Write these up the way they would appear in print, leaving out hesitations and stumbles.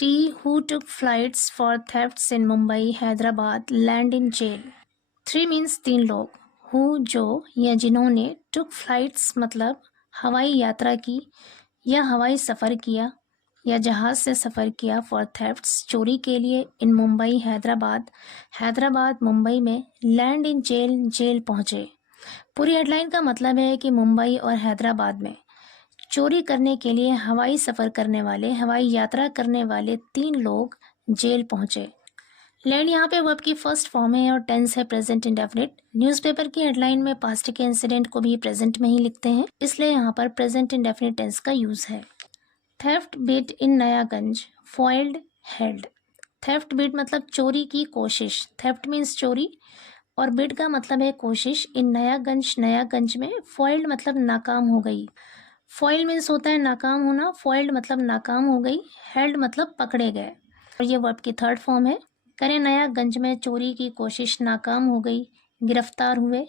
3 who took flights for thefts in Mumbai, Hyderabad land in jail. 3 means 3 लोग. Who जो या जिन्होंने took flights मतलब हवाई यात्रा की या हवाई सफ़र किया या जहाज़ से सफ़र किया for thefts चोरी के लिए in मुंबई हैदराबाद मुंबई में land in jail जेल पहुँचे. पूरी हेडलाइन का मतलब है कि मुंबई और हैदराबाद में चोरी करने के लिए हवाई सफ़र करने वाले हवाई यात्रा करने वाले 3 लोग जेल पहुंचे. लैंड यहाँ पे वर्ब की फर्स्ट फॉर्म है और टेंस है प्रेजेंट इंडेफिनिट. न्यूज़पेपर की हेडलाइन में पास्ट के इंसिडेंट को भी प्रेजेंट में ही लिखते हैं, इसलिए यहाँ पर प्रेजेंट इंडेफिनिट टेंस का यूज है. थेफ्ट बिट इन Nayaganj foiled held. Theft bit मतलब चोरी की कोशिश. थेफ्ट मीन्स चोरी और बिट का मतलब है कोशिश. इन नयागंज में फॉइल्ड मतलब नाकाम हो गई. फॉइल मीन्स होता है नाकाम होना. फॉइल्ड मतलब नाकाम हो गई. हेल्ड मतलब पकड़े गए. और ये वर्ब की थर्ड फॉर्म है. करें नयागंज में चोरी की कोशिश नाकाम हो गई, गिरफ्तार हुए.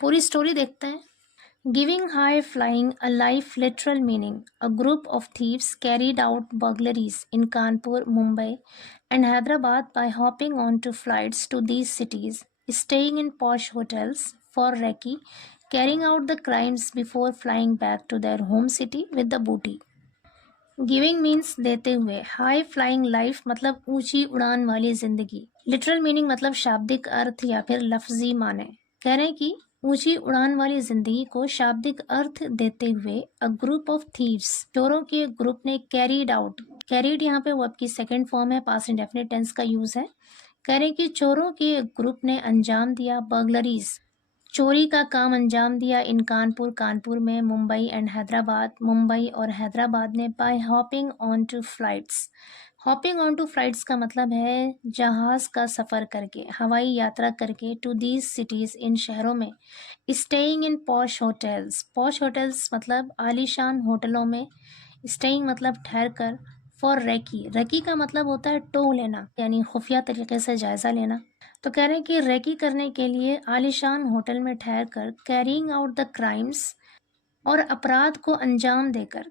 पूरी स्टोरी देखते हैं. Giving high flying a life literal meaning. A group of thieves carried out burglaries in Kanpur, Mumbai and Hyderabad by hopping onto flights to these cities, staying in posh hotels for recce, carrying out the crimes before flying back to their home city with the booty. Giving means देते हुए. High flying life मतलब ऊंची उड़ान वाली जिंदगी. Literal meaning मतलब शाब्दिक अर्थ या फिर लफ्जी माने. कह रहे हैं कि ऊंची उड़ान वाली जिंदगी को शाब्दिक अर्थ देते हुए अ ग्रुप ऑफ थीव्स चोरों के ग्रुप ने कैरीड आउट. कैरीड यहाँ पे वर्ब की सेकंड फॉर्म है, पास्ट इंडेफिनिट टेंस का यूज है. कह रहे हैं कि चोरों के ग्रुप ने अंजाम दिया बर्गलरीज चोरी का काम अंजाम दिया इन कानपुर में, मुंबई और हैदराबाद में by hopping on to flights. Hopping on to flights का मतलब है जहाज का सफ़र करके, हवाई यात्रा करके. टू दीज सिटीज़ इन शहरों में. Staying in posh hotels. Posh hotels मतलब आलीशान होटलों में. स्टेइंग मतलब ठहर कर. For recce. रेकी का मतलब होता है टो लेना, यानी खुफिया तरीके से जायज़ा लेना. तो कह रहे हैं कि रेकी करने के लिए आलीशान होटल में ठहर कर. कैरिंग आउट द क्राइम्स और अपराध को अंजाम देकर.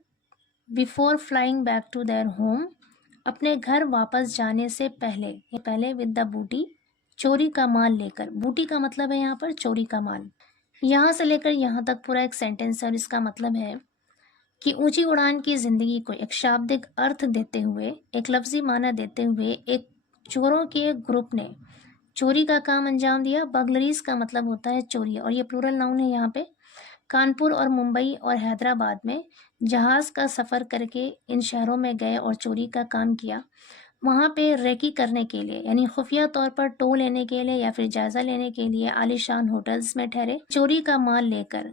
Before flying back to their home अपने घर वापस जाने से पहले विद द बूटी चोरी का माल लेकर. बूटी का मतलब है यहाँ पर चोरी का माल. यहाँ से लेकर यहाँ तक पूरा एक सेंटेंस है और इसका मतलब है कि ऊंची उड़ान की जिंदगी को एक शाब्दिक अर्थ देते हुए, एक लफ्जी माना देते हुए एक चोरों के ग्रुप ने चोरी का काम अंजाम दिया. बर्गलरीज का मतलब होता है चोरी और ये प्लूरल नाउन है. यहाँ पे कानपुर और मुंबई और हैदराबाद में जहाज का सफ़र करके इन शहरों में गए और चोरी का काम किया. वहाँ पे रेकी करने के लिए यानी खुफिया तौर पर टो लेने के लिए या फिर जायज़ा लेने के लिए आलीशान होटल्स में ठहरे. चोरी का माल लेकर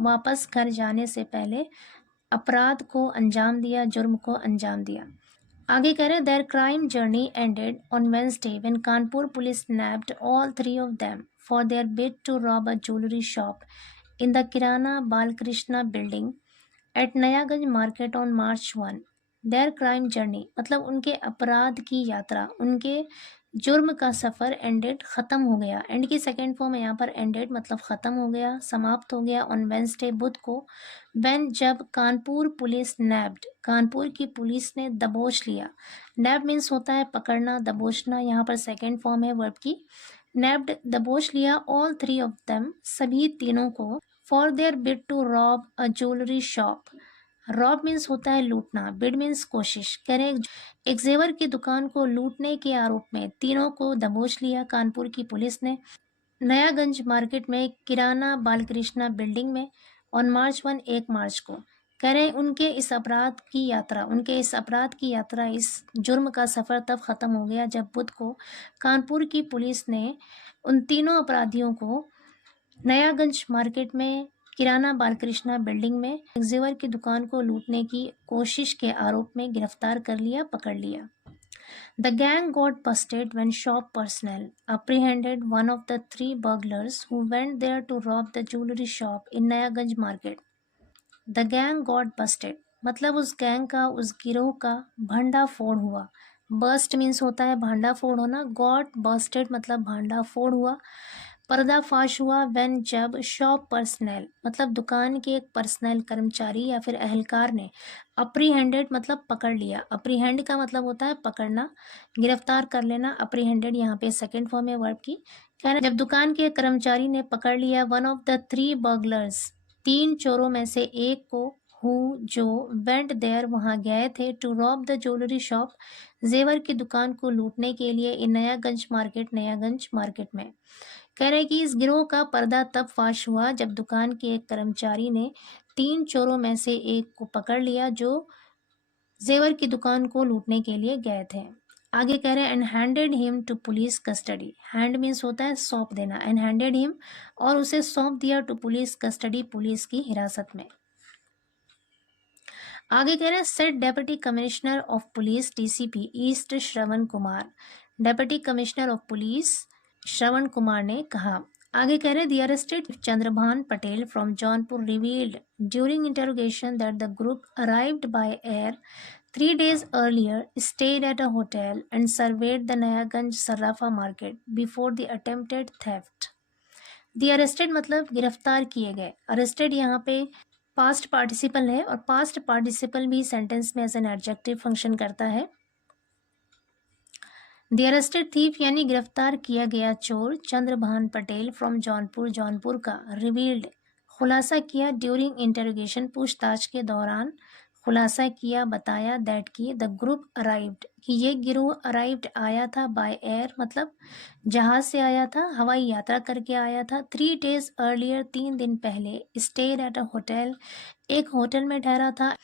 वापस घर जाने से पहले अपराध को अंजाम दिया, जुर्म को अंजाम दिया. आगे कह रहे हैं their crime journey ended on Wednesday when Kanpur police nabbed all 3 of them for their bid to rob a jewellery shop in the Kirana Balkrishna building at Nayaganj market on March 1. Their crime journey मतलब उनके अपराध की यात्रा, उनके जुर्म का सफ़र एंडेड ख़त्म हो गया. एंड की सेकेंड फॉर्म है यहाँ पर एंडेड मतलब ख़त्म हो गया, समाप्त हो गया. ऑन वेंसडे बुध को. व्हेन जब कानपुर पुलिस नैब्ड कानपुर की पुलिस ने दबोच लिया. नैब मीन्स होता है पकड़ना, दबोचना. यहाँ पर सेकेंड फॉर्म है वर्ब की. नैब्ड दबोच लिया ऑल 3 ऑफ देम सभी तीनों को. For their bid to rob a jewellery shop. Rob means होता है लूटना, बिड मीन्स कोशिश. कह रहे एक जेवर की दुकान को लूटने के आरोप में तीनों को दबोच लिया कानपुर की पुलिस ने नयागंज मार्केट में किराना बालकृष्णा बिल्डिंग में ऑन March 1 1 मार्च को. कह रहे उनके इस अपराध की यात्रा इस जुर्म का सफ़र तब ख़त्म हो गया जब बुध को कानपुर की पुलिस ने उन तीनों अपराधियों को नयागंज मार्केट में किराना बालकृष्णा बिल्डिंग में एक जेवर की दुकान को लूटने की कोशिश के आरोप में गिरफ्तार कर लिया, पकड़ लिया. The gang got busted when shop personnel apprehended one of the 3 burglars who went there to rob the jewelry shop in Nayaganj market. The gang got busted मतलब उस गैंग का, उस गिरोह का भंडा फोड़ हुआ. बस्ट मीन्स होता है भांडा फोड़ होना. गॉट बस्टेड मतलब भांडा फोड़ हुआ. पर्दाफाश हुआ व्हेन जब शॉप पर्सनल मतलब दुकान के एक पर्सनल कर्मचारी या फिर अहलकार ने अप्रीहेंडेड मतलब पकड़ लिया। अप्रीहेंड का मतलब होता है पकड़ना, गिरफ्तार कर लेना। अप्रीहेंडेड यहाँ पे सेकंड फॉर्म है वर्ब की। कह रहे जब दुकान के कर्मचारी ने पकड़ लिया वन ऑफ द 3 बर्गलर्स, 3 चोरों में से एक को, हु जो वेंट देयर वहां गए थे, to rob the jewellery shop जेवर की दुकान को लूटने के लिए, in Nayaganj market, Nayaganj market में। कह रहे कि इस गिरोह का पर्दा तब फाश हुआ जब दुकान के एक कर्मचारी ने 3 चोरों में से एक को पकड़ लिया जो जेवर की दुकान को लूटने के लिए गए थे। आगे कह रहे हैं and handed him to police custody. Hand means होता है सौंप देना। एंड हैंडेड हिम और उसे सौंप दिया टू पुलिस कस्टडी, पुलिस की हिरासत में। आगे कह रहे हैं said deputy commissioner of police DCP east Shravan Kumar. Deputy commissioner of police Shravan Kumar ने कहा। आगे कह रहे हैं the arrested Chandrabhan Patel from Jaunpur revealed during interrogation that the group arrived by air 3 days earlier, stayed at a hotel and surveyed the Nayaganj Sarrafa market before the attempted theft. The arrested मतलब गिरफ्तार किए गए। अरेस्टेड यहाँ पे past participle है और past participle भी sentence में एज एन एडजेक्टिव फंक्शन करता है। द अरेस्टेड थीफ यानी गिरफ्तार किया गया चोर चंद्रभान पटेल फ्रॉम जौनपुर, जौनपुर का, रिवील्ड खुलासा किया, ड्यूरिंग इंटरोगेशन पूछताछ के दौरान खुलासा किया, बताया, दैट की द ग्रुप अराइव्ड कि ये गिरोह अराइव्ड आया था, बाय एयर मतलब जहाज से आया था, हवाई यात्रा करके आया था, 3 days अर्लियर 3 दिन पहले, स्टेड एट अ होटल एक होटल में ठहरा था,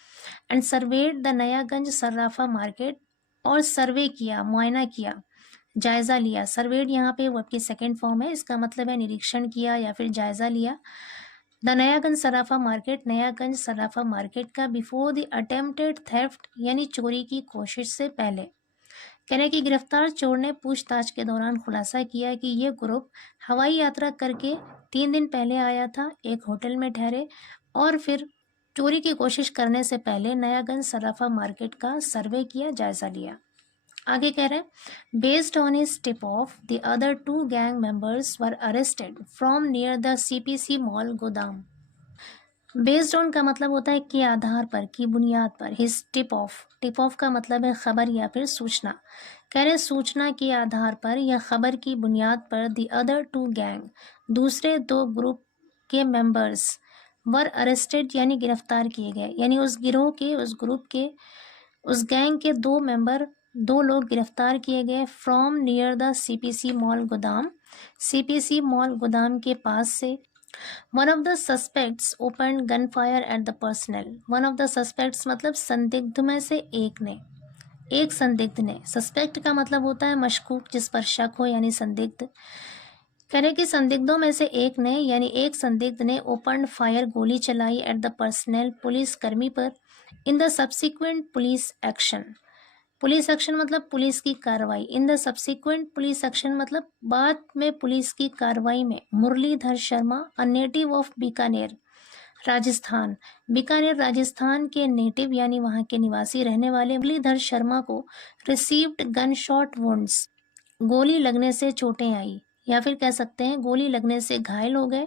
and surveyed the Nayaganj Sarafa market और सर्वे किया, मुआयना किया, जायजा लिया। सर्वेड यहाँ पे वर्ब की सेकेंड फॉर्म है, इसका मतलब है निरीक्षण किया या फिर जायजा लिया। The Nayaganj Sarafa market, Nayaganj Sarafa market का, बिफोर द अटेम्प्टेड थेफ्ट यानी चोरी की कोशिश से पहले। कह रहे कि गिरफ्तार चोर ने पूछताछ के दौरान खुलासा किया कि ये ग्रुप हवाई यात्रा करके 3 दिन पहले आया था, एक होटल में ठहरे और फिर चोरी की कोशिश करने से पहले नयागंज सराफा मार्केट का सर्वे किया, जायजा लिया। आगे कह रहे हैं based on his tip of the other 2 gang members were arrested from near the CPC mall गोदाम। बेस्ड ऑन का मतलब होता है के आधार पर, की बुनियाद पर। हिज टिप ऑफ का मतलब है खबर या फिर सूचना। कह रहे सूचना के आधार पर या खबर की बुनियाद पर द अदर 2 गैंग दूसरे 2 ग्रुप के मेंबर्स वर अरेस्टेड यानी गिरफ्तार किए गए, यानी उस गिरोह के, उस ग्रुप के, उस गैंग के 2 मेंबर, 2 लोग गिरफ्तार किए गए from near the CPC mall गोदाम, सीपीसी मॉल गोदाम के पास से। One of the suspects open gun fire at the personal. One of the suspects मतलब संदिग्ध में से एक ने, एक संदिग्ध ने। सस्पेक्ट का मतलब होता है मशकूक, जिस पर शक हो, यानी संदिग्ध। कह रहे कि संदिग्धों में से एक ने यानी एक संदिग्ध ने ओपन फायर गोली चलाई एट द पर्सनल पुलिस कर्मी पर, in the subsequent police action. Police action मतलब पुलिस की कार्रवाई। In the subsequent police action मतलब बाद में पुलिस की कार्रवाई में। Muralidhar Sharma, a native of Bikaner, Rajasthan, Bikaner Rajasthan के नेटिव यानी वहां के निवासी रहने वाले मुरलीधर शर्मा को रिसीव्ड गन शॉट वुंड्स, गोली लगने से चोटें आई या फिर कह सकते हैं गोली लगने से घायल हो गए।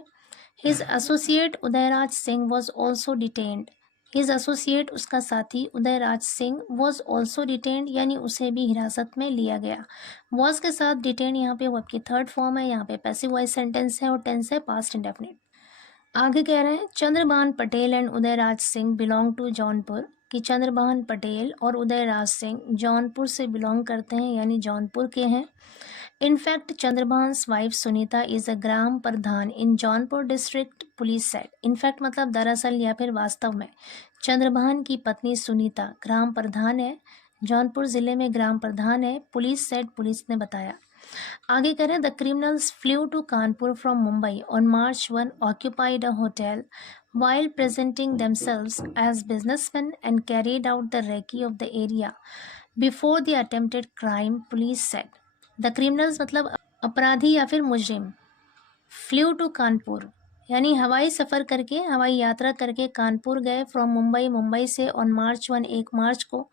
His associate Udayraj Singh was also detained. His associate उसका साथी Udayraj Singh was also detained यानी उसे भी हिरासत में लिया गया। वॉज के साथ डिटेन्ड यहाँ पे वर्ब की थर्ड फॉर्म है, यहाँ पे पैसिव वॉइस सेंटेंस है और टेंस है पास्ट इंडेफिनिट। आगे कह रहे हैं Chandrabhan Patel and Udayraj Singh belong to Jaunpur, कि चंद्रभान पटेल और उदयराज सिंह जौनपुर से बिलोंग करते हैं यानी जौनपुर के हैं। In fact Chandrabhan's wife Sunita is a gram pradhan in Jaunpur district, police said. In fact मतलब दरअसल या फिर वास्तव में। चंद्रभान की पत्नी सुनीता ग्राम प्रधान है, जौनपुर जिले में ग्राम प्रधान है, पुलिस सेड पुलिस ने बताया। आगे करें the criminals flew to Kanpur from Mumbai on March 1, occupied a hotel while presenting themselves as businessmen and carried out the recce of the area before the attempted crime, police said. The criminals मतलब अपराधी या फिर मुजरिम। Flu to Kanpur यानी हवाई सफ़र करके, हवाई यात्रा करके कानपुर गए, फ्रॉम मुंबई, मुंबई से, ऑन March 1 1 मार्च को,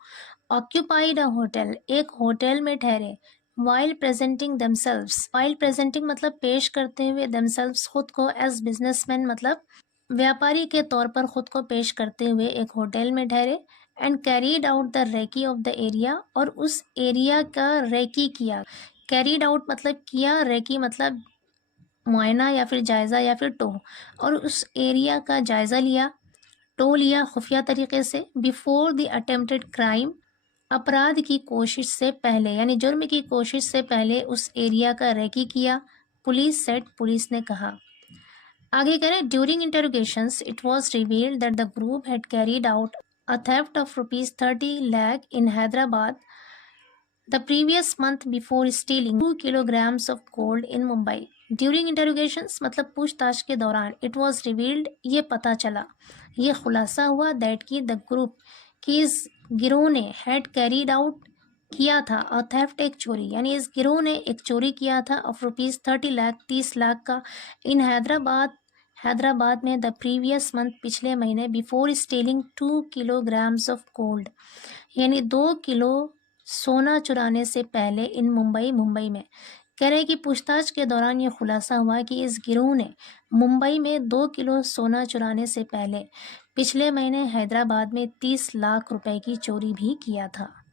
ऑक्यूपाइड अ होटल एक होटल में ठहरे, while presenting themselves, while presenting मतलब पेश करते हुए, दमसेल्व्स खुद को, एज बिजनेसमैन मतलब व्यापारी के तौर पर खुद को पेश करते हुए एक होटल में ठहरे, and carried out the recce of the area, और उस एरिया का रेकी किया। कैरीड आउट मतलब किया, रेकी मतलब मुआयना या फिर जायज़ा या फिर टो, और उस एरिया का जायज़ा लिया, टो लिया खुफिया तरीके से, बिफोर द अटेम्प्टेड क्राइम, अपराध की कोशिश से पहले यानी जुर्म की कोशिश से पहले उस एरिया का रेकी किया। पुलिस सेट, पुलिस ने कहा। आगे करें, during interrogations it was revealed that the group had carried out a theft of ₹30 lakh in Hyderabad the previous month before stealing 2 kilograms of gold in Mumbai. During interrogations मतलब पूछताछ के दौरान, it was revealed ये पता चला, ये खुलासा हुआ, दैट की द ग्रुप की इस गिरोह ने हैड कैरीड आउट किया था, अ थेफ्ट एक चोरी, यानी इस गिरोह ने एक चोरी किया था, ऑफ ₹30 लाख 30 लाख का, इन हैदराबाद हैदराबाद में, द प्रीवियस मंथ पिछले महीने, before stealing 2 kilograms of gold, यानी 2 किलो सोना चुराने से पहले, इन मुंबई में। कह रहे हैं कि पूछताछ के दौरान ये खुलासा हुआ कि इस गिरोह ने मुंबई में 2 किलो सोना चुराने से पहले पिछले महीने हैदराबाद में 30 लाख रुपए की चोरी भी किया था।